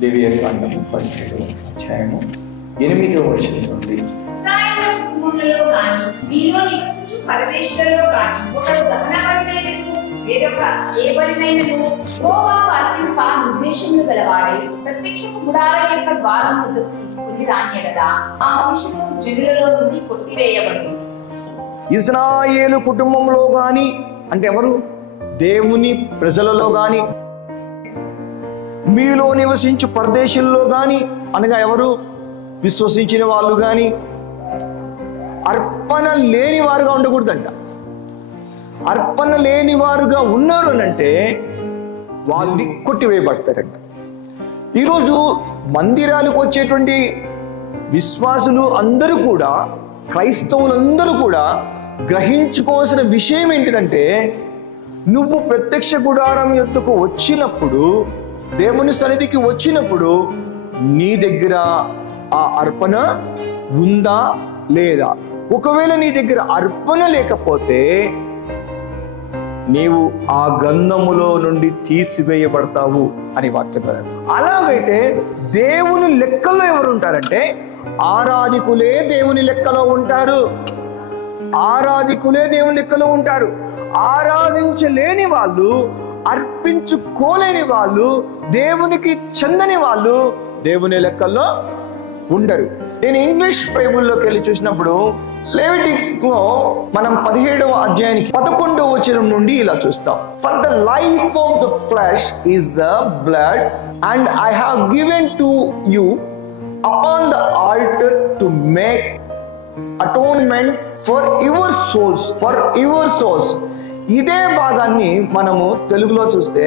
లేవియకాండము 17వ అధ్యాయము 8వ వచనం నుండి ఇశ్రాయేలు కుటుంబములలో గాని మీలో నివసించు పరదేశులలో గాని ఒకడు దహనబలినైనను వేరొక ఏ బలినైనను యెహోవాకు అర్పింప నిర్దేశములు గలవాడై ప్రత్యక్షపు గుడారం యొక్క ద్వారం వద్దకు తీసుకుని రానియడలా ఆ మనుషుడు జనులలో నుండి కొట్టివేయబడును. ఇశ్రాయేలు కుటుంబంలో గాని అంటే ఎవరు? దేవుని ప్రజలలో గాని, మీలో నివసించు పరదేశుల్లో గాని అనగా ఎవరు? విశ్వసించిన వాళ్ళు గాని అర్పణ లేని వారుగా ఉండకూడదంట. అర్పణ లేని వారుగా ఉన్నారు అని అంటే వాళ్ళని కొట్టివేయబడతారంట. ఈరోజు మందిరాలకు వచ్చేటువంటి విశ్వాసులు అందరూ కూడా, క్రైస్తవులందరూ కూడా గ్రహించుకోవాల్సిన విషయం ఏంటిదంటే, నువ్వు ప్రత్యక్ష గుడారం యొద్దకు వచ్చినప్పుడు, దేవుని సన్నిధికి వచ్చినప్పుడు నీ దగ్గర ఆ అర్పణ ఉందా లేదా? ఒకవేళ నీ దగ్గర అర్పణ లేకపోతే నీవు ఆ గ్రంథములో నుండి తీసివేయబడతావు అని వాక్యం. అలాగైతే దేవుని లెక్కల్లో ఎవరు ఉంటారంటే ఆరాధికులే దేవుని లెక్కలో ఉంటారు. ఆరాధికులే దేవుని లెక్కలో ఉంటారు. ఆరాధించలేని వాళ్ళు, అర్పించుకోలేని వాళ్ళు, దేవునికి చెందని వాళ్ళు దేవుని లెక్కల్లో ఉండరు. నేను ఇంగ్లీష్ బైబుల్లోకి వెళ్ళి చూసినప్పుడు లెవిటిక్స్ లో మనం 17వ అధ్యాయానికి 11వ వచనం నుండి ఇలా చూస్తాం. For the life of the flesh is the blood and I have given to you upon the altar to make atonement for your souls. ఇదే భాగాన్ని మనము తెలుగులో చూస్తే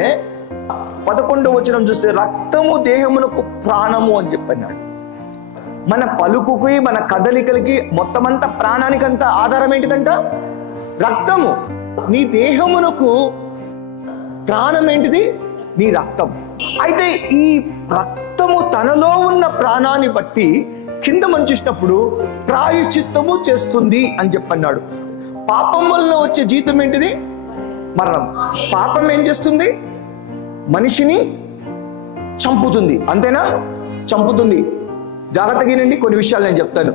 11వ వచనం చూస్తే రక్తము దేహమునకు ప్రాణము అని చెప్పన్నాడు. మన పలుకుకి, మన కదలికలకి, మొత్తం అంతా ప్రాణానికంతా ఆధారం ఏంటిదంట? రక్తము. నీ దేహమునకు ప్రాణం ఏంటిది? నీ రక్తం. అయితే ఈ రక్తము తనలో ఉన్న ప్రాణాన్ని బట్టి కింద మనం చూసినప్పుడు ప్రాయశ్చిత్తము చేస్తుంది అని చెప్పన్నాడు. పాపం వల్ల వచ్చే జీతం ఏంటిది? మరణం. పాపం ఏం చేస్తుంది? మనిషిని చంపుతుంది. అంతేనా? చంపుతుంది. జాగ్రత్తగా వినండి, కొన్ని విషయాలు నేను చెప్తాను.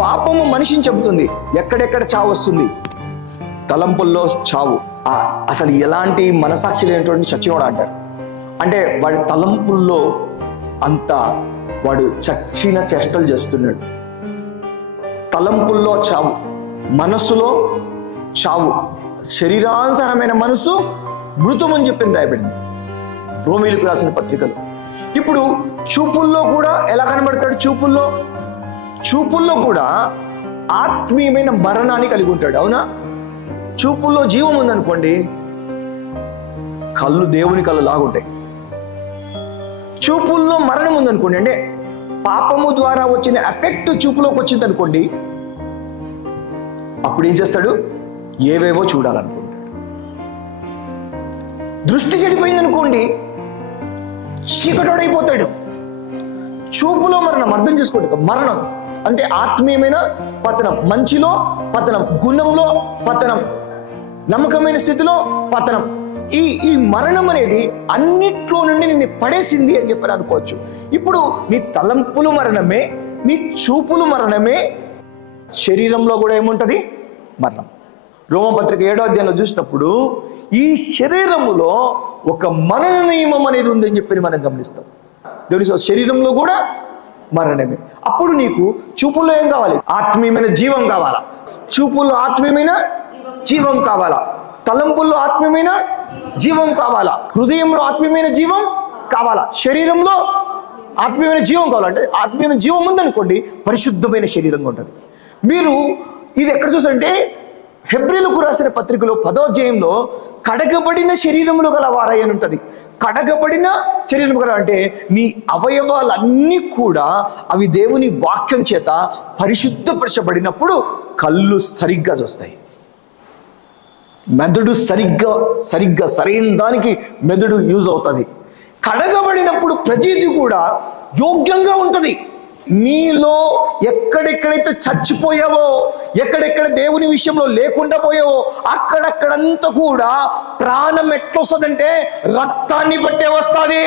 పాపము మనిషిని చంపుతుంది. ఎక్కడెక్కడ చావు వస్తుంది? తలంపుల్లో చావు. అసలు ఎలాంటి మనసాక్షి లేనటువంటి చచ్చినోడు అంటారు. అంటే వాడి తలంపుల్లో అంతా వాడు చచ్చిన చేష్టలు చేస్తున్నాడు. తలంపుల్లో చావు, మనస్సులో చావు. శరీరానుసారమైన మనసు మృతం అని చెప్పింది రాయబడింది రోమీలకు రాసిన పత్రికలు. ఇప్పుడు చూపుల్లో కూడా ఎలా కనబడతాడు? చూపుల్లో కూడా ఆత్మీయమైన మరణాన్ని కలిగి ఉంటాడు. అవునా? చూపుల్లో జీవం ఉందనుకోండి, కళ్ళు దేవుని కళ్ళు లాగుంటాయి. చూపుల్లో మరణం ఉందనుకోండి, అంటే పాపము ద్వారా వచ్చిన ఎఫెక్ట్ చూపులోకి వచ్చింది అనుకోండి, అప్పుడు ఏం చేస్తాడు? ఏవేవో చూడాలనుకుంటాడు. దృష్టి చెడిపోయింది అనుకోండి, చీకటోడైపోతాడు. చూపులో మరణం, అర్థం చేసుకోండి. మరణం అంటే ఆత్మీయమైన పతనం, మంచిలో పతనం, గుణంలో పతనం, నమ్మకమైన స్థితిలో పతనం. ఈ మరణం అనేది అన్నిట్లో నుండి నిన్ను పడేసింది అని చెప్పని అనుకోవచ్చు. ఇప్పుడు నీ తలంపులు మరణమే, నీ చూపులు మరణమే, శరీరంలో కూడా ఏముంటది? మరణం. రోమపత్రిక 7వ అధ్యాయంలో చూసినప్పుడు ఈ శరీరములో ఒక మరణ నియమం అనేది ఉందని చెప్పి మనం గమనిస్తాం. తెలుసు, శరీరంలో కూడా మరణమే. అప్పుడు నీకు చూపుల్లో ఏం కావాలి? ఆత్మీయమైన జీవం కావాలా? చూపుల్లో ఆత్మీయమైన జీవం కావాలా? తలంపుల్లో ఆత్మీయమైన జీవం కావాలా? హృదయంలో ఆత్మీయమైన జీవం కావాలా? శరీరంలో ఆత్మీయమైన జీవం కావాలంటే ఆత్మీయమైన జీవం ఉందనుకోండి, పరిశుద్ధమైన శరీరంగా ఉంటుంది. మీరు ఇది ఎక్కడ చూసారంటే హెబ్రీలకు రాసిన పత్రికలో 10వ అధ్యాయంలో కడగబడిన శరీరములు గల వారై అని ఉంటుంది. కడగబడిన శరీరము గల అంటే నీ అవయవాలన్నీ కూడా అవి దేవుని వాక్యం చేత పరిశుద్ధపరచబడినప్పుడు కళ్ళు సరిగ్గా చూస్తాయి. మెదడు సరిగ్గా సరైన దానికి మెదడు యూజ్ అవుతుంది. కడగబడినప్పుడు ప్రతిదీ కూడా యోగ్యంగా ఉంటుంది. నీలో ఎక్కడెక్కడైతే చచ్చిపోయావో, ఎక్కడెక్కడ దేవుని విషయంలో లేకుండా పోయావో అక్కడక్కడంతా కూడా ప్రాణం ఎట్లొస్తుందంటే రక్తాన్ని బట్టే వస్తుంది.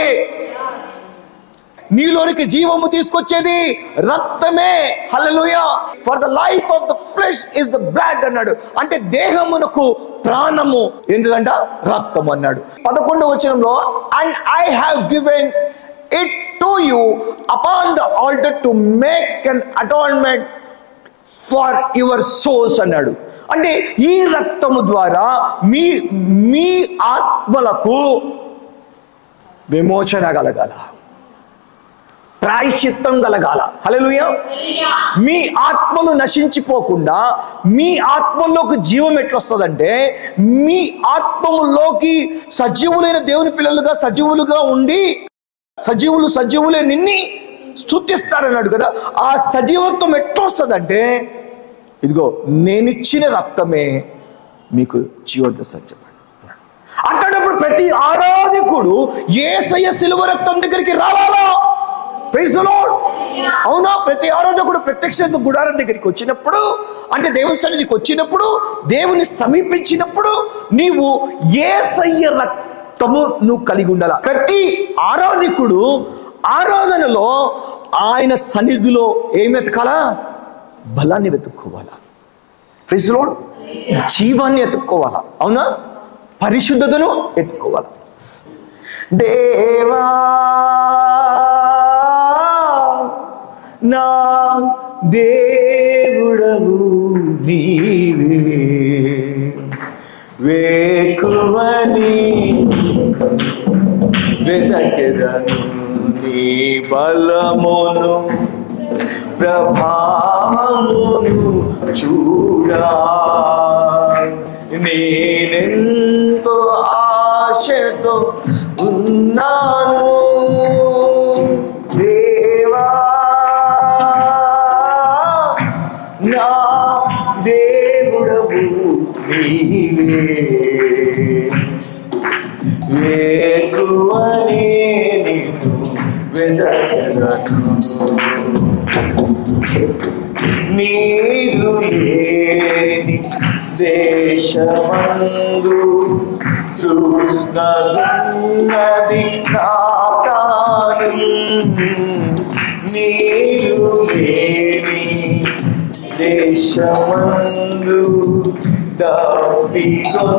నీలోనికి జీవము తీసుకొచ్చేది రక్తమే. Hallelujah. For the life of the flesh is the blood అన్నాడు. అంటే దేహమునకు ప్రాణము ఏంటంట? రక్తం అన్నాడు. 11వ వచనంలో and I have given it to you upon the altar to make an atonement for your souls అన్నాడు. అంటే ఈ రక్తము ద్వారా మీ ఆత్మలకు విమోచన కలగాల, ప్రాయశ్చిత్తం కలగాల. హల్లెలూయా. మీ ఆత్మలు నశించిపోకుండా మీ ఆత్మలోకి జీవం ఎట్లొస్తుందంటే, మీ ఆత్మలోకి సజీవులైన దేవుని పిల్లలుగా సజీవులుగా ఉండి సజీవులే నిన్ని స్తుతిస్తారన్నాడు కదా. ఆ సజీవత్వం ఎట్లొస్తుందంటే, ఇదిగో నేనిచ్చిన రక్తమే మీకు జీవోదశ అని చెప్పాడు. అంటేటప్పుడు ప్రతి ఆరాధకుడు యేసయ్య శిలువ రక్తం దగ్గరికి రావాలా. Praise the lord. అవునా? ప్రతి ఆరాధకుడు ప్రత్యక్ష గుడారం దగ్గరికి వచ్చినప్పుడు, అంటే దేవుని సన్నిధికి వచ్చినప్పుడు, దేవుని సమీపించినప్పుడు నీవు యేసయ్య రక్తము నువ్వు కలిగి ఉండాల. ప్రతి ఆరాధకుడు ఆరాధనలో ఆయన సన్నిధిలో ఏం వెతకాలా? బలాన్ని వెతుక్కోవాలా. Praise the lord. జీవాన్ని ఎత్తుక్కోవాలా. అవునా? పరిశుద్ధతను ఎత్తుకోవాలా. దేవా నా దేవుడవు నీవే, వేకువని వెదకెదను నీ బలమును ప్రభావమును చూడా. నేనెంతో ఆశతో ఉన్నాను దేవా, నా దేవుడవు నీవే, వేకువని నిన్ను వెదకెదను నీరు లేని దేశమందు తృష్ణగున్నది నా ప్రాణం. నీరు లేని దేశమందు దప్పికొన్నది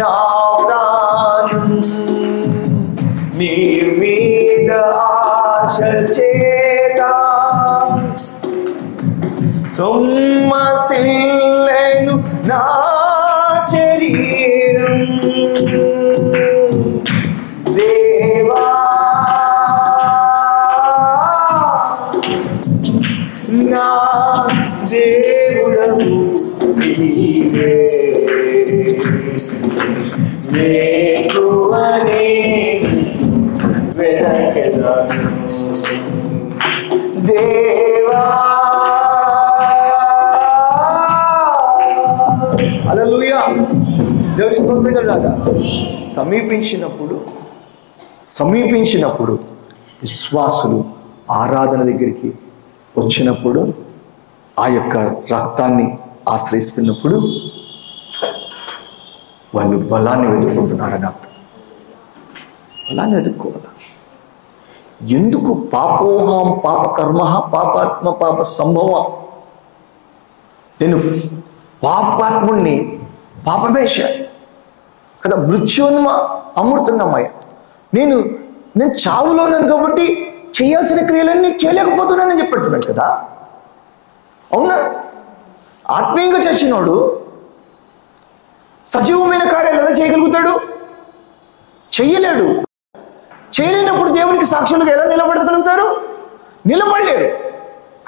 నా ప్రాణం. నీ మీద ఆశ చేత సొమ్మసిల్లెను నా శరీరం. దేవా నా దేవుడవు నీవే, వేకువని వెదకెదను దేవా. హల్లెలూయా. దేవుని స్తోత్రం కలుగాక. సమీపించినప్పుడు విశ్వాసులు ఆరాధన దగ్గరికి వచ్చినప్పుడు, ఆ యొక్క రక్తాన్ని ఆశ్రయిస్తున్నప్పుడు వాళ్ళు బలాన్ని వెతుక్కుంటున్నారని అర్థం. బలాన్ని వెతుక్కోవాలి. ఎందుకు? పాపోహం పాపకర్మ పాపాత్మ పాప సంభవ. నేను పాపాత్ముడిని, పాపమేష కదా, మృత్యున్మ అమృతున్నమయ్య. నేను చావులో ఉన్నాను కాబట్టి చేయాల్సిన క్రియలన్నీ చేయలేకపోతున్నానని చెప్పట్టున్నాడు కదా. అవునా? ఆత్మీయంగా చచ్చినోడు సజీవమైన కార్యాలు ఎలా చేయగలుగుతాడు? చెయ్యలేడు. చేయలేనప్పుడు దేవునికి సాక్షులుగా ఎలా నిలబడగలుగుతారు? నిలబడలేరు.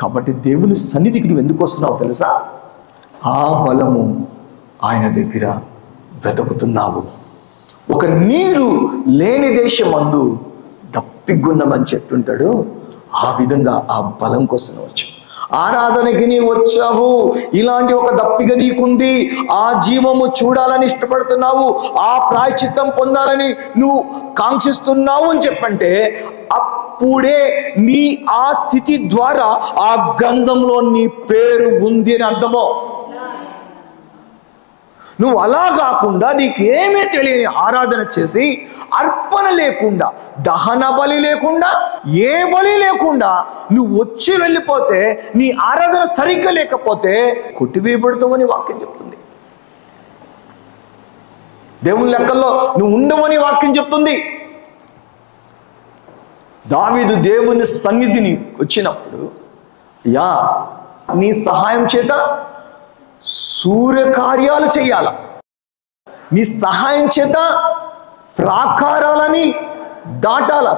కాబట్టి దేవుని సన్నిధికి నువ్వు ఎందుకు వస్తున్నావు తెలుసా? ఆ బలము ఆయన దగ్గర వెతుకుతున్నావు. ఒక నీరు లేని దేశమందు దప్పిగున్నమని చెప్తుంటాడు. ఆ విధంగా ఆ బలం కోసం వచ్చావు. ఆరాధనకి నీ వచ్చావు, ఇలాంటి ఒక దప్పిక నీకుంది, ఆ జీవము చూడాలని ఇష్టపడుతున్నావు, ఆ ప్రాయశ్చిత్తం పొందాలని నువ్వు కాంక్షిస్తున్నావు అని చెప్పంటే, అప్పుడే నీ ఆ స్థితి ద్వారా ఆ గంధంలో నీ పేరు ఉంది అని అర్థమో. నువ్వు అలా కాకుండా నీకేమీ తెలియని ఆరాధన చేసి అర్పణ లేకుండా, దహన బలి లేకుండా, ఏ బలి లేకుండా నువ్వు వచ్చి వెళ్ళిపోతే, నీ ఆరాధన సరిగ్గా లేకపోతే కొట్టివేయబడతావని వాక్యం చెప్తుంది. దేవుని లెక్కల్లో నువ్వు ఉండవని వాక్యం చెప్తుంది. దావీదు దేవుని సన్నిధిని వచ్చినప్పుడు, యా నీ సహాయం చేత సూర్యకార్యాలు చేయాల, నీ సహాయం చేత ప్రాకారాలని దాటాల,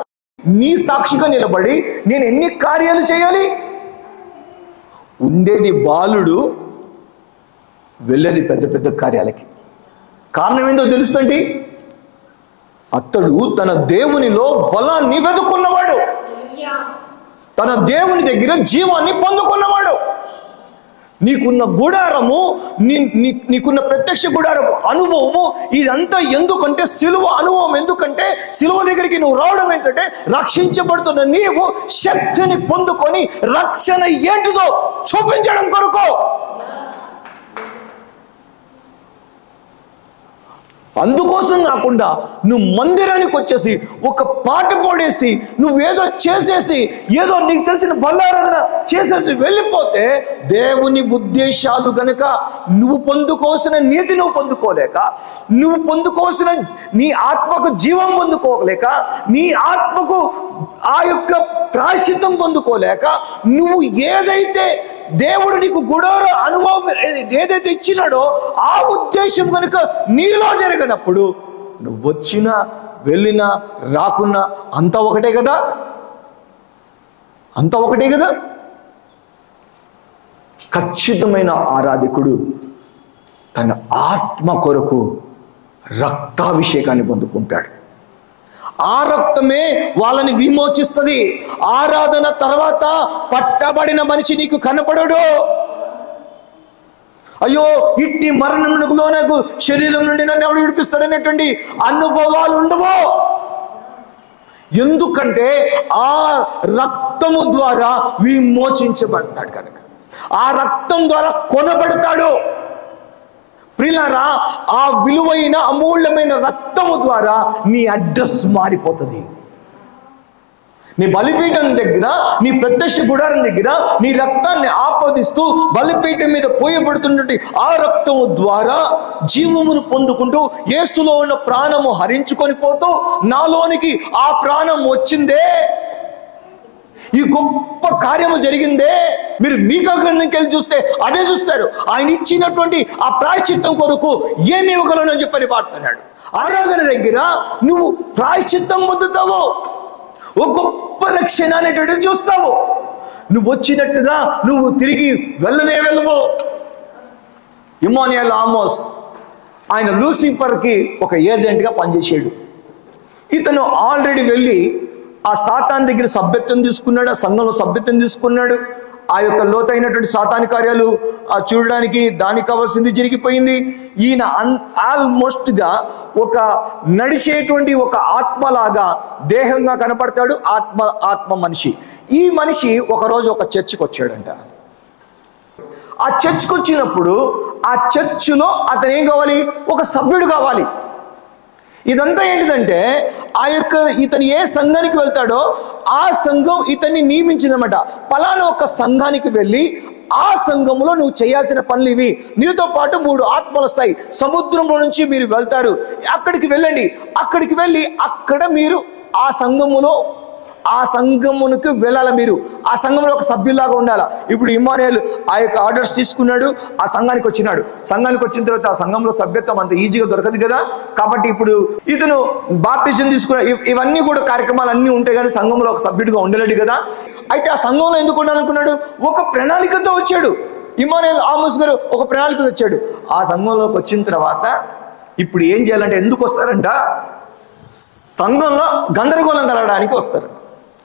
నీ సాక్షిగా నిలబడి నేను ఎన్ని కార్యాలు చేయాలి? ఉండేది బాలుడు, వెళ్ళేది పెద్ద పెద్ద కార్యాలకి. కారణం ఏందో తెలుస్తుంది, అతడు తన దేవునిలో బలాన్ని వెతుకున్నవాడు, తన దేవుని దగ్గర జీవాన్ని పొందుకున్నవాడు. నీకున్న గుడారము, నీకున్న ప్రత్యక్ష గుడారము అనుభవము ఇదంతా ఎందుకంటే సిలువ అనుభవం. ఎందుకంటే సిలువ దగ్గరికి నువ్వు రావడం ఏంటంటే, రక్షించబడుతున్న నీవు శక్తిని పొందుకొని రక్షణ ఏంటిదో చూపించడం కొరకు. అందుకోసం కాకుండా నువ్వు మందిరానికి వచ్చేసి ఒక పాట పాడేసి నువ్వేదో చేసేసి ఏదో నీకు తెలిసిన బలారాధన చేసేసి వెళ్ళిపోతే, దేవుని ఉద్దేశాలు గనుక నువ్వు పొందుకోవాల్సిన నీతి నువ్వు పొందుకోలేక, నువ్వు పొందుకోవాల్సిన నీ ఆత్మకు జీవం పొందుకోలేక, నీ ఆత్మకు ఆ యొక్క ప్రాయశ్చిత్తం పొందుకోలేక, నువ్వు ఏదైతే దేవుడు నీకు గుడార అనుభవం ఏదైతే ఇచ్చినాడో ఆ ఉద్దేశం కనుక నీలో జరిగినప్పుడు, నువ్వు వచ్చినా వెళ్ళినా రాకున్నా అంతా ఒకటే కదా, అంతా ఒకటే కదా. ఖచ్చితమైన ఆరాధకుడు తన ఆత్మ కొరకు రక్తాభిషేకాన్ని పొందుకుంటాడు. ఆ రక్తమే వాళ్ళని విమోచిస్తుంది. ఆరాధన తర్వాత పట్టబడిన మనిషి నీకు కనపడడు. అయ్యో ఇట్టి మరణమునకు లోనకు శరీరం నుండి నన్ను ఎవడు విడిపిస్తాడనేటువంటి అనుభవాలు ఉండవు. ఎందుకంటే ఆ రక్తము ద్వారా విమోచించబడతాడు కనుక, ఆ రక్తం ద్వారా కొనబడతాడు. ప్రియులారా, ఆ విలువైన అమూల్యమైన రక్తము ద్వారా నీ అడ్రస్ మారిపోతుంది. నీ బలిపీఠం దగ్గర, నీ ప్రత్యక్ష గుడారం దగ్గర నీ రక్తాన్ని ఆపాదిస్తూ బలిపీఠం మీద పోయబడుతున్నట్టు ఆ రక్తము ద్వారా జీవమును పొందుకుంటూ యేసులో ఉన్న ప్రాణము హరించుకొని పోతూ, నాలోనికి ఆ ప్రాణం వచ్చిందే, ఈ గొప్ప కార్యము జరిగిందే. మీరు మీకా గ్రంథంకి వెళ్ళి చూస్తే అదే చూస్తారు. ఆయన ఇచ్చినటువంటి ఆ ప్రాయశ్చిత్తం కొరకు ఏమి ఇవ్వగలను అని చెప్పని పాడుతున్నాడు. ఆరాధన దగ్గర నువ్వు ప్రాయశ్చిత్తం పొందుతావు, ఒక గొప్ప రక్షణ అనేటువంటిది చూస్తావు. నువ్వు వచ్చినట్టుగా నువ్వు తిరిగి వెళ్ళవు. ఇమ్మానుయేల్ ఆమోస్ ఆయన లూసిఫర్కి ఒక ఏజెంట్గా పనిచేసాడు. ఇతను ఆల్రెడీ వెళ్ళి ఆ సాతాన్ దగ్గర సభ్యత్వం తీసుకున్నాడు, ఆ సంఘంలో సభ్యత్వం తీసుకున్నాడు. ఆ యొక్క లోతైనటువంటి సాతాని కార్యాలు చూడడానికి దానికి కావాల్సింది జరిగిపోయింది. ఈయన ఆల్మోస్ట్గా ఒక నడిచేటువంటి ఒక ఆత్మలాగా దేహంగా కనపడతాడు. ఆత్మ మనిషి. ఈ మనిషి ఒకరోజు ఒక చర్చికి వచ్చాడంట. ఆ చర్చికి వచ్చినప్పుడు ఆ చర్చిలో అతను ఏం కావాలి, ఒక సభ్యుడు కావాలి. ఇదంతా ఏంటిదంటే, ఆ యొక్క ఇతను ఏ సంఘానికి వెళ్తాడో ఆ సంఘం ఇతన్ని నియమించిందనమాట. పలానా ఒక సంఘానికి వెళ్ళి ఆ సంఘంలో నువ్వు చేయాల్సిన పనులు ఇవి, నీతో పాటు 3 ఆత్మలు వస్తాయి, సముద్రంలో నుంచి మీరు వెళ్తారు, అక్కడికి వెళ్ళండి, అక్కడికి వెళ్ళి అక్కడ మీరు ఆ సంఘమునికి వెళ్ళాలి, మీరు ఆ సంఘంలో ఒక సభ్యులాగా ఉండాలి. ఇప్పుడు ఇమ్మానుయేల్ ఆ యొక్క ఆర్డర్స్ తీసుకున్నాడు, ఆ సంఘానికి వచ్చినాడు. సంఘానికి వచ్చిన తర్వాత ఆ సంఘంలో సభ్యత్వం అంత ఈజీగా దొరకదు కదా. కాబట్టి ఇప్పుడు ఇతను బాప్టిజం తీసుకున్నాడు. ఇవన్నీ కూడా కార్యక్రమాలు అన్నీ ఉంటాయి, కానీ సంఘంలో ఒక సభ్యుడిగా ఉండలేడు కదా. అయితే ఆ సంఘంలో ఎందుకు ఉండాలనుకున్నాడు, ఒక ప్రణాళికతో వచ్చాడు. ఇమ్మానుయేల్ ఆమోస్ గారు ఒక ప్రణాళికతో వచ్చాడు. ఆ సంఘంలోకి వచ్చిన తర్వాత ఇప్పుడు ఏం చేయాలంటే, ఎందుకు వస్తారంట, సంఘంలో గందరగోళం కలగడానికి వస్తారు.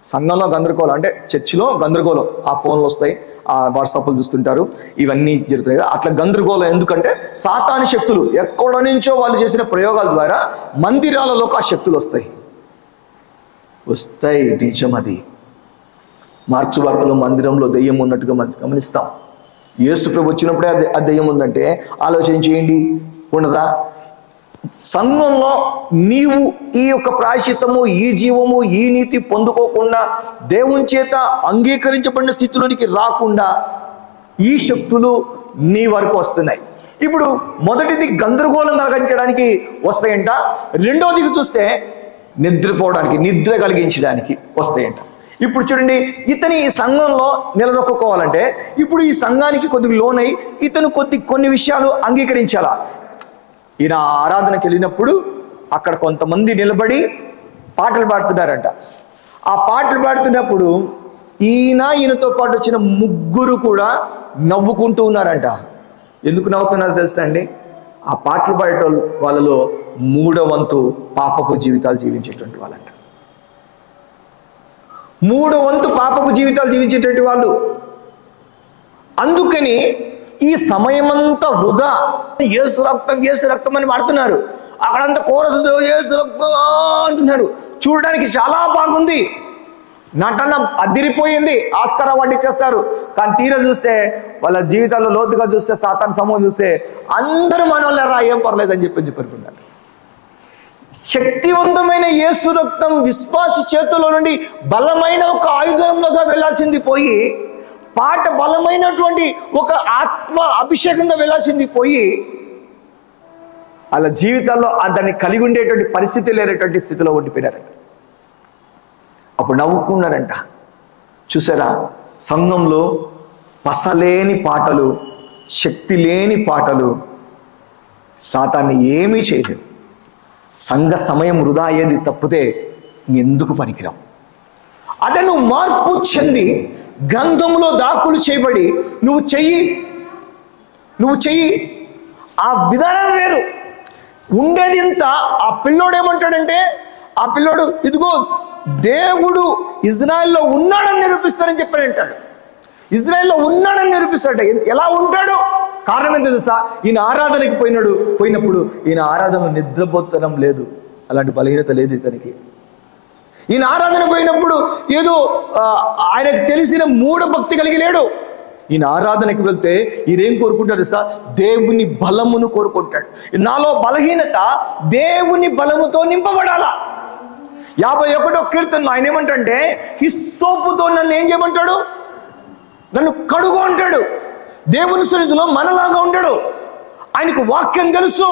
సంఘంలో గందరగోళం అంటే చర్చిలో గందరగోళం, ఆ ఫోన్లు వస్తాయి, ఆ వాట్సాప్లు చూస్తుంటారు, ఇవన్నీ జరుగుతాయి. అట్లా గందరగోళం ఎందుకంటే సాతాను శక్తులు ఎక్కడ నుంచో వాళ్ళు చేసిన ప్రయోగాల ద్వారా మందిరాలలోకి ఆ శక్తులు వస్తాయి. నిజం. అది మార్చి వార్తలో మందిరంలో దెయ్యం ఉన్నట్టుగా మనం గమనిస్తాం. యేసు ప్రభు వచ్చినప్పుడే ఆ దెయ్యం ఉందంటే ఆలోచన చేయండి. ఉండదా? సంఘంలో నీవు ఈ యొక్క ప్రాయశ్చిత్తము, ఈ జీవము, ఈ నీతి పొందుకోకుండా, దేవుని చేత అంగీకరించబడిన స్థితిలోనికి రాకుండా ఈ శక్తులు నీ వరకు వస్తున్నాయి. ఇప్పుడు మొదటిది గందరగోళం కలిగించడానికి వస్తాయంట, రెండోదికి చూస్తే నిద్రపోవడానికి, నిద్ర కలిగించడానికి వస్తాయంట. ఇప్పుడు చూడండి, ఇతని ఈ సంఘంలో నిలదొక్కుకోవాలంటే ఇప్పుడు ఈ సంఘానికి కొద్దిగా లోనై ఇతను కొన్ని విషయాలు అంగీకరించాలా. ఈయన ఆరాధనకి వెళ్ళినప్పుడు అక్కడ కొంతమంది నిలబడి పాటలు పాడుతున్నారంట. ఆ పాటలు పాడుతున్నప్పుడు ఈయనతో పాటు వచ్చిన ముగ్గురు కూడా నవ్వుకుంటూ ఉన్నారంట. ఎందుకు నవ్వుతున్నారో తెలుసా అండి? ఆ పాటలు పాడే వాళ్ళలో 3వ వంతు పాపపు జీవితాలు జీవించేటువంటి వాళ్ళంట. 3వ వంతు పాపపు జీవితాలు జీవించేటువంటి వాళ్ళు. అందుకని ఈ సమయమంతా వృధా. యేసు రక్తం, యేసు రక్తం అని వాడుతున్నారు. అక్కడంతా కోరసుతో యేసు రక్తం అంటున్నారు. చూడడానికి చాలా బాగుంది, నటన అదిరిపోయింది, ఆస్కార్ అవార్డు ఇచ్చేస్తారు. కానీ తీర చూస్తే వాళ్ళ జీవితాల్లో లోతుగా చూస్తే, సాతాను సమూహం చూస్తే అందరూ మనోళ్ళరా, ఏం పర్లేదని చెప్పనుకున్నారు. శక్తివంతమైన యేసు రక్తం విశ్వాసి చేతుల్లో నుండి బలమైన ఒక ఆయుధంలోగా వెళ్లాల్సింది పోయి, పాట బలమైనటువంటి ఒక ఆత్మ అభిషేకంగా వెళ్లాల్సింది పోయి, వాళ్ళ జీవితాల్లో దాన్ని కలిగి ఉండేటువంటి పరిస్థితి లేనటువంటి స్థితిలో ఉండిపోయారంట. అప్పుడు నవ్వుకున్నారంట. చూసారా, సంఘంలో పసలేని పాటలు, శక్తి లేని పాటలు సాతాన్ని ఏమీ చేయలేవు. సంఘ సమయం వృధా అయ్యేది తప్పితే ఎందుకు పనికిరావు. అదే నువ్వు మార్పు చెంది గ్రంథంలో దాఖలు చేయబడి నువ్వు చెయ్యి, ఆ విధానం వేరు ఉండేది. ఇంత ఆ పిల్లోడు ఏమంటాడంటే, ఆ పిల్లోడు ఇదిగో దేవుడు ఇజ్రాయెల్లో ఉన్నాడని నిరూపిస్తాడని చెప్పాడంటాడు. ఇజ్రాయెల్లో ఉన్నాడని నిరూపిస్తాడు. ఎలా ఉంటాడు? కారణం ఏంటో తెలుసా? ఈయన ఆరాధనకి పోయినప్పుడు ఈయన ఆరాధనలో నిద్రపోతడం లేదు, అలాంటి బలహీనత లేదు ఇతనికి. ఈయన ఆరాధన పోయినప్పుడు ఏదో ఆయనకు తెలిసిన మూఢభక్తి కలిగి లేడు. ఈయన ఆరాధనకి వెళ్తే ఈయనేం కోరుకుంటాడు తెలుసా? దేవుని బలమును కోరుకుంటాడు. నాలో బలహీనత దేవుని బలముతో నింపబడాలా. 51వ కీర్తనలో ఆయన ఏమంటే, హిస్సోపుతో నన్ను ఏం చేయమంటాడు? నన్ను కడుగు అంటాడు. దేవుని సన్నిధిలో మనలాగా ఉంటాడు. ఆయనకు వాక్యం తెలుసు.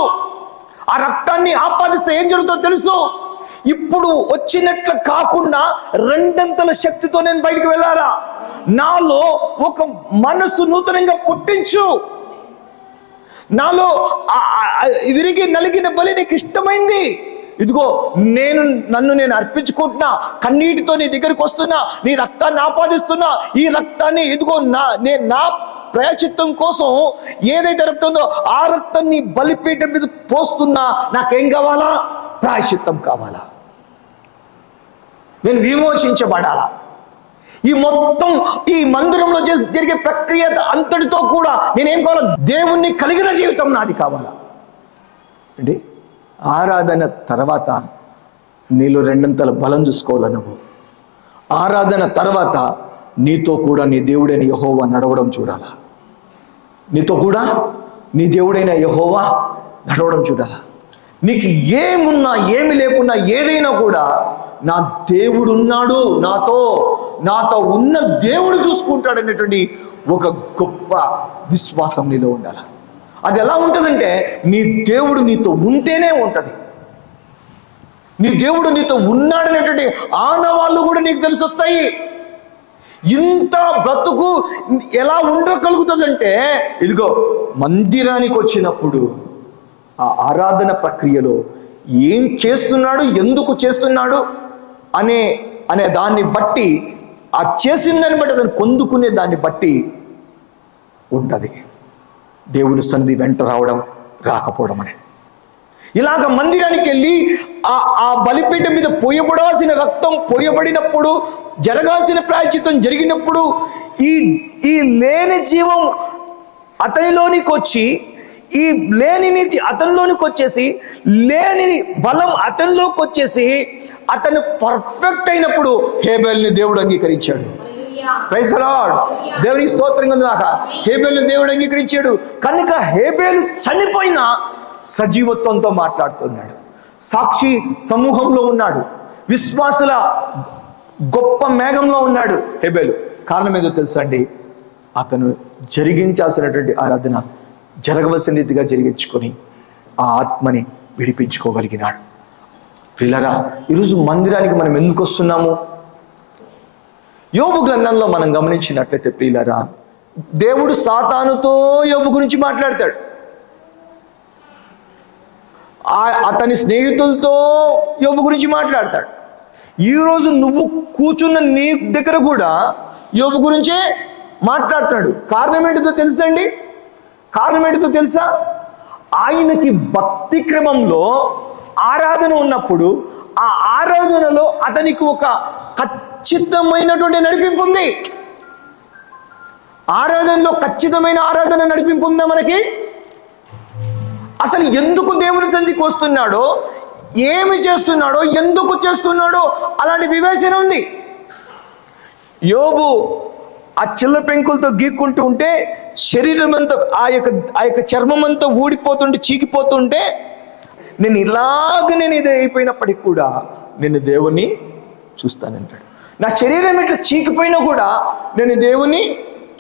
ఆ రక్తాన్ని ఆపాదిస్తే ఏం జరుగుతుందో తెలుసు. ఇప్పుడు వచ్చినట్లు కాకుండా 2 శక్తితో నేను బయటికి వెళ్ళాలా. నాలో ఒక మనసు నూతనంగా పుట్టించు. నాలో విరిగి నలిగిన బలి నీకు ఇష్టమైంది. ఇదిగో నన్ను నేను అర్పించుకుంటున్నా, కన్నీటితో నీ దగ్గరికి వస్తున్నా, నీ రక్తాన్ని ఆపాదిస్తున్నా. ఈ రక్తాన్ని ఇదిగో నా ప్రాయశ్చిత్తం కోసం ఏదైతే రక్తం ఉందో ఆ రక్తాన్ని బలిపీఠం మీద పోస్తున్నా. నాకేం కావాలా? ప్రాయశ్చిత్తం కావాలా. నేను విమోచించబడాలా. ఈ మొత్తం ఈ మందిరంలో జరిగే ప్రక్రియ అంతటితో కూడా నేనేం కావాలా? దేవుణ్ణి కలిగిన జీవితం నాది కావాలా అండి. ఆరాధన తర్వాత నీలో 2 బలం చూసుకోవాలి నువ్వు. ఆరాధన తర్వాత నీతో కూడా నీ దేవుడైన యెహోవా నడవడం చూడాలా. నీతో కూడా నీ దేవుడైన యెహోవా నడవడం చూడాలా. నీకు ఏమున్నా ఏమి లేకున్నా ఏదైనా కూడా నా దేవుడు ఉన్నాడు, నాతో ఉన్న దేవుడు చూసుకుంటాడు అనేటువంటి ఒక గొప్ప విశ్వాసం నీలో ఉండాలి. అది ఎలా ఉంటుందంటే, నీ దేవుడు నీతో ఉంటేనే ఉంటుంది. నీ దేవుడు నీతో ఉన్నాడనేటువంటి ఆనవాళ్ళు కూడా నీకు తెలిసి వస్తాయి. ఇంత బ్రతుకు ఎలా ఉండగలుగుతుందంటే, ఇదిగో మందిరానికి వచ్చినప్పుడు ఆ ఆరాధన ప్రక్రియలో ఏం చేస్తున్నాడు, ఎందుకు చేస్తున్నాడు అనే దాన్ని బట్టి, ఆ చేసిన దాన్ని బట్టి, దాన్ని పొందుకునే దాన్ని బట్టి ఉంటుంది దేవుని సన్నిధి వెంట రావడం రాకపోవడం అని. ఇలాగ మందిరానికి వెళ్ళి ఆ బలిపీఠం మీద పోయబడాల్సిన రక్తం పోయబడినప్పుడు, జరగాల్సిన ప్రాయశ్చిత్తం జరిగినప్పుడు ఈ లేని జీవం అతనిలోనికి వచ్చి, ఈ లేని నీతి అతనిలోనికి వచ్చేసి, లేని బలం అతనిలోకి వచ్చేసి, అతను పర్ఫెక్ట్ అయినప్పుడు హేబెల్ని దేవుడు అంగీకరించాడు. Praise the lord. దేవునికి స్తోత్రం కలుగుగాక. హేబెల్ని దేవుడు అంగీకరించాడు. కనుక హేబెలు చనిపోయినా సజీవత్వంతో మాట్లాడుతున్నాడు. సాక్షి సమూహంలో ఉన్నాడు. విశ్వాసుల గొప్ప మేఘంలో ఉన్నాడు హెబెలు. కారణం ఏదో తెలుసా అండి? అతను జరిగించాల్సినటువంటి ఆరాధన జరగవలసిన రీతిగా జరిగించుకొని ఆ ఆత్మని విడిపించుకోగలిగినాడు. ప్రియులారా, ఈరోజు మందిరానికి మనం ఎందుకు వస్తున్నాము? యోబు గ్రంథంలో మనం గమనించినట్లయితే ప్రియులారా, దేవుడు సాతానుతో యోబు గురించి మాట్లాడతాడు. అతని స్నేహితులతో యోబు గురించి మాట్లాడతాడు. ఈరోజు నువ్వు కూర్చున్న నీ దగ్గర కూడా యోబు గురించే మాట్లాడుతాడు. కారణం ఏంటిదో తెలుసా అండి? కారణం ఏంటిదో తెలుసా? ఆయనకి భక్తి క్రమంలో ఆరాధన ఉన్నప్పుడు ఆ ఆరాధనలో అతనికి ఒక ఖచ్చితమైనటువంటి నడిపింపు ఉంది. ఆరాధనలో ఖచ్చితమైన ఆరాధన నడిపింపు ఉందా మనకి? అసలు ఎందుకు దేవుని సన్నిధికి వస్తున్నాడో, ఏమి చేస్తున్నాడో, ఎందుకు చేస్తున్నాడో అలాంటి వివేచన ఉంది. యోబు ఆ చిల్ల పెంకులతో గీక్కుంటూ ఉంటే శరీరం అంతా ఆ యొక్క చర్మం అంతా ఊడిపోతుంటే, చీకిపోతుంటే, నేను ఇది అయిపోయినప్పటికి కూడా నేను దేవుణ్ణి చూస్తానంటాడు. నా శరీరం ఇట్లా చీకిపోయినా కూడా నేను దేవుణ్ణి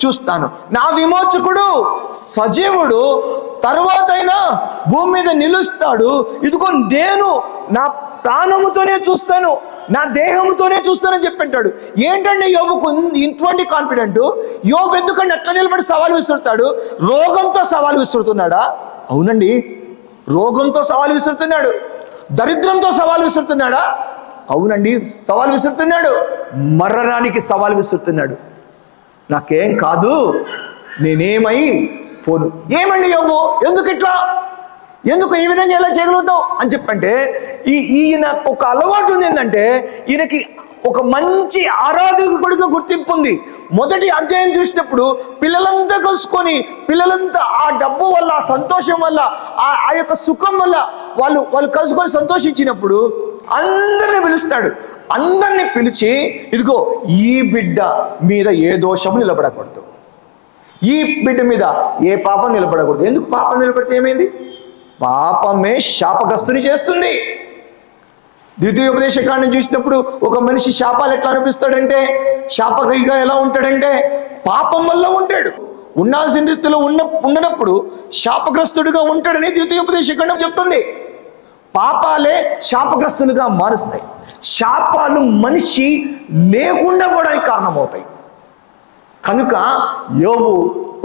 చూస్తాను. నా విమోచకుడు సజీవుడు, తరువాతైనా భూమి మీద నిలుస్తాడు. ఇదిగో నేను నా ప్రాణముతోనే చూస్తాను, నా దేహముతోనే చూస్తానని చెప్పంటాడు. ఏంటంటే యోబుకు ఇటువంటి కాన్ఫిడెంట్? యోబు ఎందుకంటే అట్లా నిలబడి సవాల్ విసురుతాడు? రోగంతో సవాల్ విసురుతున్నాడా? అవునండి, రోగంతో సవాల్ విసురుతున్నాడు. దరిద్రంతో సవాల్ విసురుతున్నాడా? అవునండి, సవాల్ విసురుతున్నాడు. మరణానికి సవాల్ విసురుతున్నాడు. నాకేం కాదు, నేనేమై పోను. ఏమండి యోబు, ఎందుకు ఇట్లా, ఎందుకు ఈ విధంగా ఎలా చేయగలుగుతావు అని చెప్పంటే, ఈయన ఒక అలవాటు ఉంది. ఏంటంటే ఈయనకి ఒక మంచి ఆరాధకుడిగా గుర్తింపు ఉంది. మొదటి అధ్యాయం చూసినప్పుడు పిల్లలంతా కలుసుకొని, పిల్లలంతా ఆ డబ్బు వల్ల, ఆ సంతోషం వల్ల, ఆ యొక్క సుఖం వల్ల వాళ్ళు కలుసుకొని సంతోషించినప్పుడు అందరిని పిలుస్తాడు. అందరిని పిలిచి, ఇదిగో ఈ బిడ్డ మీద ఏ దోషము నిలబడకూడదు, ఈ బిడ్డ మీద ఏ పాపం నిలబడకూడదు. ఎందుకు? పాపం నిలబడితే ఏమైంది? పాపమే శాపగ్రస్తుని చేస్తుంది. ద్వితీయోపదేశ కాండం చూసినప్పుడు ఒక మనిషి శాపాలు ఎట్లా అనిపిస్తాడంటే, శాపగ్రహిగా ఎలా ఉంటాడంటే పాపం వల్ల ఉంటాడు. ఉండాల్సిన రీతిలో ఉండనప్పుడు శాపగ్రస్తుడిగా ఉంటాడని ద్వితీయోపదేశ కాండం చెప్తుంది. పాపాలే శాపగ్రస్తులుగా మారుస్తాయి. శాపాలు మనిషి లేకుండా పోవడానికి కారణమవుతాయి. కనుక యోబు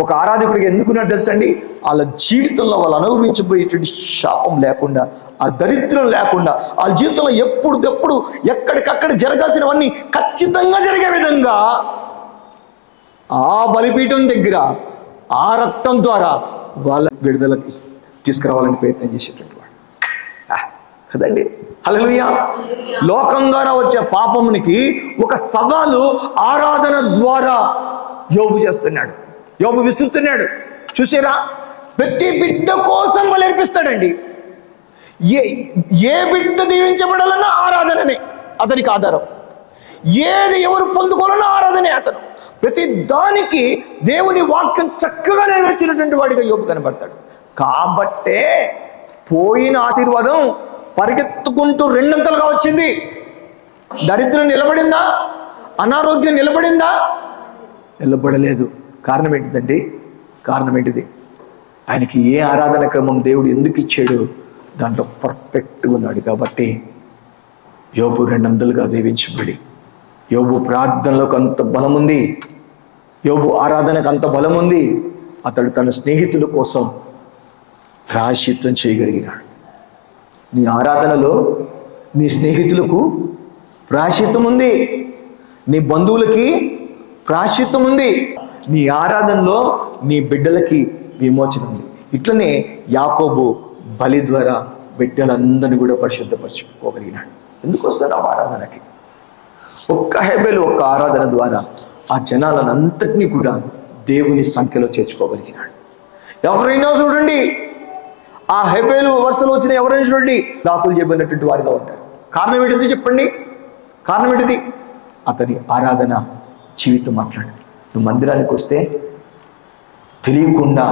ఒక ఆరాధకుడికి ఎందుకున్నట్టు తెలుసండి? వాళ్ళ జీవితంలో వాళ్ళు అనుభవించబోయేటువంటి శాపం లేకుండా, ఆ దరిద్రం లేకుండా, వాళ్ళ జీవితంలో ఎప్పుడు ఎక్కడికక్కడ జరగాల్సినవన్నీ ఖచ్చితంగా జరిగే విధంగా ఆ బలిపీఠం దగ్గర ఆ రక్తం ద్వారా వాళ్ళ విడుదలకి తీసుకురావాలని ప్రయత్నం చేసేటటువంటి వాడు కదండి. హల్లెలూయా. లోకం ద్వారా వచ్చే పాపమునికి ఒక సవాలు ఆరాధన ద్వారా యోబు చేస్తున్నాడు. యోబు విసురుతున్నాడు. చూసారా? ప్రతి బిడ్డ కోసం బలి అర్పిస్తాడండి. ఏ బిడ్డ దీవించబడాలన్నా ఆరాధననే అతనికి ఆధారం. ఏది ఎవరు పొందుకోవాలన్నా ఆరాధనే అతను. ప్రతి దానికి దేవుని వాక్యం చక్కగా నెరవేర్చినటువంటి వాడిగా యోబు కనబడతాడు. కాబట్టే పోయిన ఆశీర్వాదం పరిగెత్తుకుంటూ రెండంతలుగా వచ్చింది. దరిద్రం నిలబడిందా? అనారోగ్యం నిలబడిందా? నిలబడలేదు. కారణం ఏంటిదండి? కారణం ఏంటిది? ఆయనకి ఏ ఆరాధన క్రమం దేవుడు ఎందుకు ఇచ్చాడు? దాంట్లో పర్ఫెక్ట్గా ఉన్నాడు. కాబట్టి యోబు రెండంతలుగా దీవించబడి, యోబు ప్రార్థనలకు అంత బలం ఉంది, యోబు ఆరాధనకు అంత బలం ఉంది. అతడు తన స్నేహితుల కోసం ప్రాయశ్చిత్తం చేయగలిగినాడు. నీ ఆరాధనలో నీ స్నేహితులకు ప్రాయశ్చిత్తం ఉంది, నీ బంధువులకి ప్రాయశ్చిత్తం ఉంది, నీ ఆరాధనలో నీ బిడ్డలకి విమోచన ఉంది. ఇట్లనే యాకోబు బలి ద్వారా బిడ్డలందరినీ కూడా పరిశుద్ధపరచుకోగలిగినాడు. ఎందుకు వస్తాడు ఆ ఆరాధనకి? ఒక్క హెబెలు ఒక్క ఆరాధన ద్వారా ఆ జనాలనంతటినీ కూడా దేవుని సంఖ్యలో చేర్చుకోగలిగినాడు. ఎవరైనా చూడండి, ఆ హెబెలు వరుసలో వచ్చిన ఎవరైనా చూడండి దాకులు చెప్పినటువంటి వారిగా ఉంటారు. కారణం ఏంటిది చెప్పండి? కారణం ఏంటిది? అతని ఆరాధన జీవితం మాట్లాడు. నువ్వు మందిరానికి వస్తే తెలియకుండా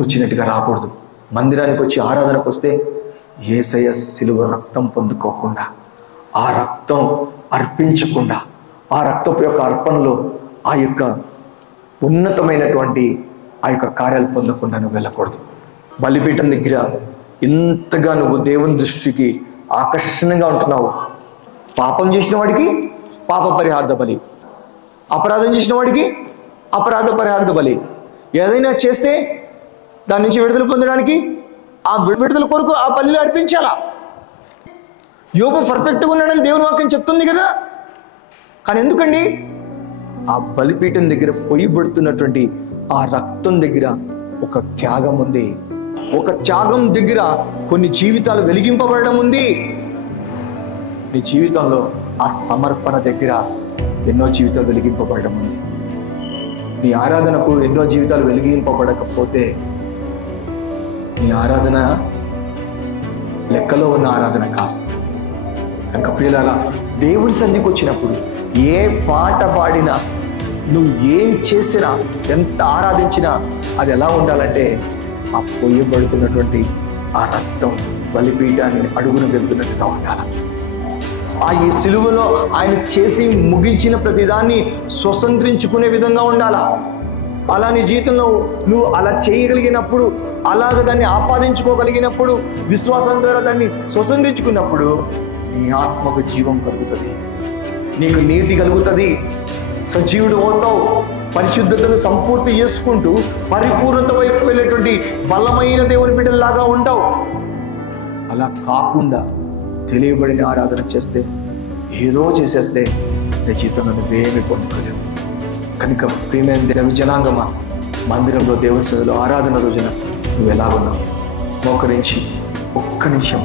వచ్చినట్టుగా రాకూడదు. మందిరానికి వచ్చి ఆరాధనకు వస్తే యేసయ్య శిలువ రక్తం పొందుకోకుండా, ఆ రక్తం అర్పించకుండా, ఆ రక్తపు యొక్క అర్పణలో ఆ యొక్క ఉన్నతమైనటువంటి ఆ యొక్క కార్యాలు పొందకుండా నువ్వు వెళ్ళకూడదు. బలిపీఠం దగ్గర ఇంతగా నువ్వు దేవుని దృష్టికి ఆకర్షణగా ఉంటున్నావు. పాపం చేసిన వాడికి పాప పరిహార్థ బలి, అపరాధం చేసిన వాడికి అపరాధ పరిహార్థ బలి. ఏదైనా చేస్తే దాని నుంచి విడుదల పొందడానికి ఆ విడుదల కొరకు ఆ బలిని అర్పించాలా. యోబు పర్ఫెక్ట్గా ఉన్నాడని దేవుని వాక్యం చెప్తుంది కదా. కానీ ఎందుకండి ఆ బలిపీఠం దగ్గర పొయ్యిబడుతున్నటువంటి ఆ రక్తం దగ్గర ఒక త్యాగం ఉంది. ఒక త్యాగం దగ్గర కొన్ని జీవితాలు వెలిగింపబడడం ఉంది. నీ జీవితంలో ఆ సమర్పణ దగ్గర ఎన్నో జీవితాలు వెలిగింపబడడం ఉంది. నీ ఆరాధనకు ఎన్నో జీవితాలు వెలిగింపబడకపోతే నీ ఆరాధన లెక్కలో ఉన్న ఆరాధన కాదు. కనుక ప్రియులారా, దేవుని సన్నిధికి వచ్చినప్పుడు ఏ పాట పాడినా, నువ్వు ఏం చేసినా, ఎంత ఆరాధించినా అది ఎలా ఉండాలంటే ఆ పొయ్యబడుతున్నటువంటి ఆ రక్తం బలిపీఠాన్ని అడుగున వెళ్తున్నట్టుగా ఉండాలి. ఆ ఈ సిలువలో ఆయన చేసి ముగించిన ప్రతిదాన్ని స్వతంత్రించుకునే విధంగా ఉండాలా. అలా నీ జీవితంలో నువ్వు అలా చేయగలిగినప్పుడు, అలాగ దాన్ని ఆపాదించుకోగలిగినప్పుడు, విశ్వాసం ద్వారా దాన్ని స్వతంత్రించుకున్నప్పుడు నీ ఆత్మకు జీవం కలుగుతుంది, నీకు నీతి కలుగుతుంది, సజీవుడు అవుతావు, పరిశుద్ధతను సంపూర్తి చేసుకుంటూ పరిపూర్ణత వైపు వెళ్ళేటువంటి బలమైన దేవుని బిడ్డలాగా ఉంటావు. అలా కాకుండా తెలియబడిన ఆరాధన చేస్తే, ఏదో చేసేస్తే నీ జీవితంలో నువ్వేమీ పొందుకోలేవు. కనుక ప్రియమైన దేవ జనాంగమా, మందిరంలో దేవుని సన్నిధిలో ఆరాధన రోజున నువ్వు ఎలా ఉన్నావు? మోకరించి ఒక్క నిమిషం